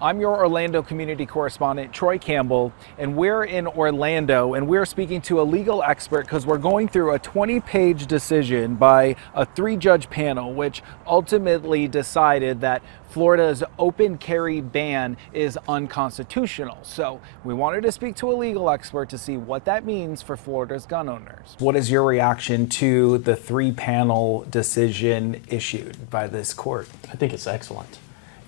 I'm your Orlando community correspondent, Troy Campbell, and we're in Orlando, and we're speaking to a legal expert because we're going through a 20-page decision by a 3-judge panel, which ultimately decided that Florida's open carry ban is unconstitutional. So we wanted to speak to a legal expert to see what that means for Florida's gun owners. What is your reaction to the 3-panel decision issued by this court? I think it's excellent.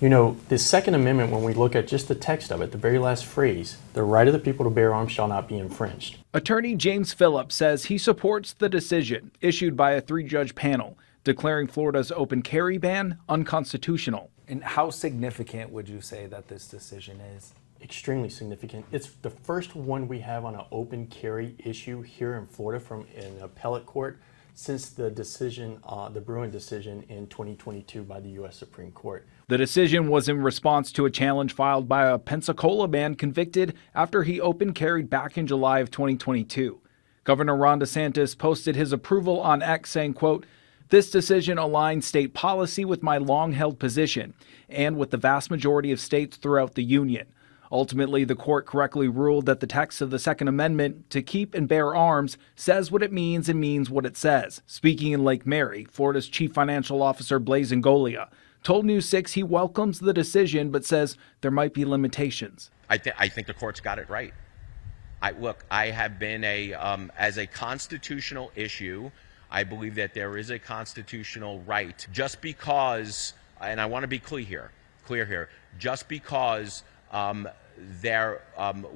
You know, the Second Amendment, when we look at just the text of it, the very last phrase, the right of the people to bear arms shall not be infringed. Attorney James Phillips says he supports the decision issued by a 3-judge panel declaring Florida's open carry ban unconstitutional. And how significant would you say that this decision is? Extremely significant. It's the first one we have on an open carry issue here in Florida from an appellate court since the decision, the Bruin decision in 2022 by the U.S. Supreme Court. The decision was in response to a challenge filed by a Pensacola man convicted after he open carried back in July of 2022. Governor Ron DeSantis posted his approval on X saying, quote, "This decision aligns state policy with my long-held position and with the vast majority of states throughout the union. Ultimately, the court correctly ruled that the text of the Second Amendment, to keep and bear arms, says what it means and means what it says." Speaking in Lake Mary, Florida's Chief Financial Officer Blaise Ngolia told News 6 he welcomes the decision but says there might be limitations. I think the court's got it right. I have been as a constitutional issue, I believe that there is a constitutional right. Just because, and I want to be clear here, just because there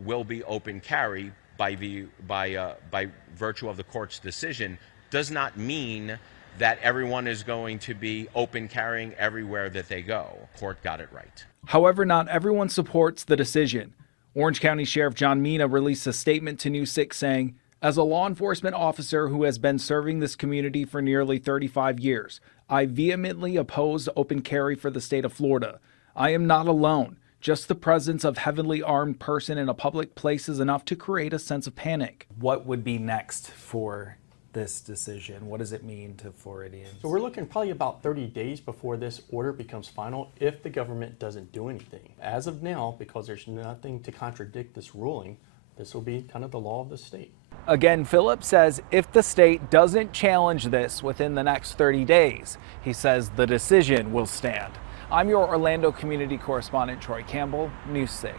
will be open carry by virtue of the court's decision does not mean that everyone is going to be open carrying everywhere that they go. Court got it right. However, not everyone supports the decision. Orange County Sheriff John Mina released a statement to News 6 saying, "As a law enforcement officer who has been serving this community for nearly 35 years, I vehemently oppose open carry for the state of Florida. I am not alone. Just the presence of heavily armed person in a public place is enough to create a sense of panic." What would be next for this decision? What does it mean to Floridians? So we're looking probably about 30 days before this order becomes final if the government doesn't do anything. As of now, because there's nothing to contradict this ruling, this will be kind of the law of the state. Again, Phillips says if the state doesn't challenge this within the next 30 days, he says the decision will stand. I'm your Orlando community correspondent, Troy Campbell, News 6.